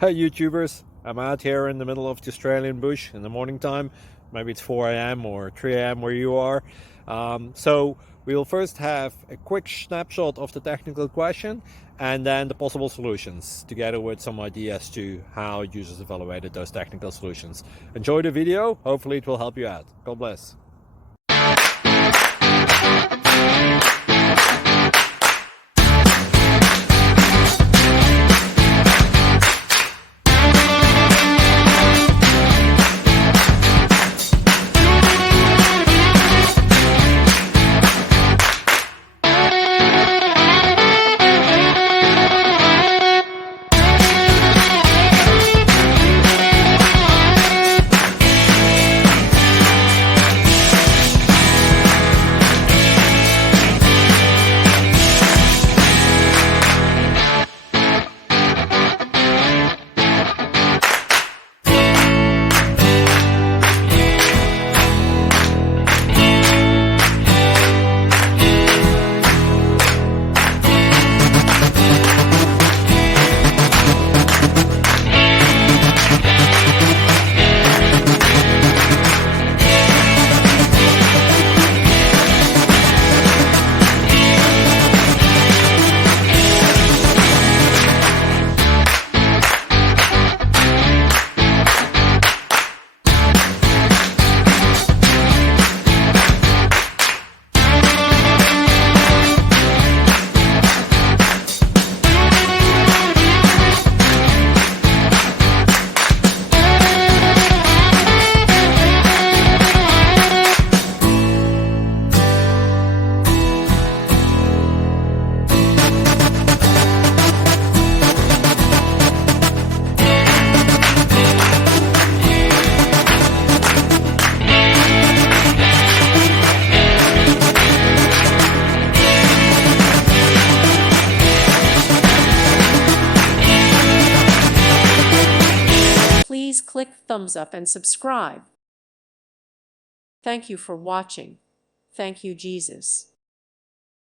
Hey YouTubers, I'm out here in the middle of the Australian bush in the morning time. Maybe it's 4 a.m. or 3 a.m. where you are. So we will first have a quick snapshot of the technical question and then the possible solutions, together with some ideas to how users evaluated those technical solutions. Enjoy the video, hopefully it will help you out. God bless. Please click thumbs up and subscribe. Thank you for watching. Thank you, Jesus.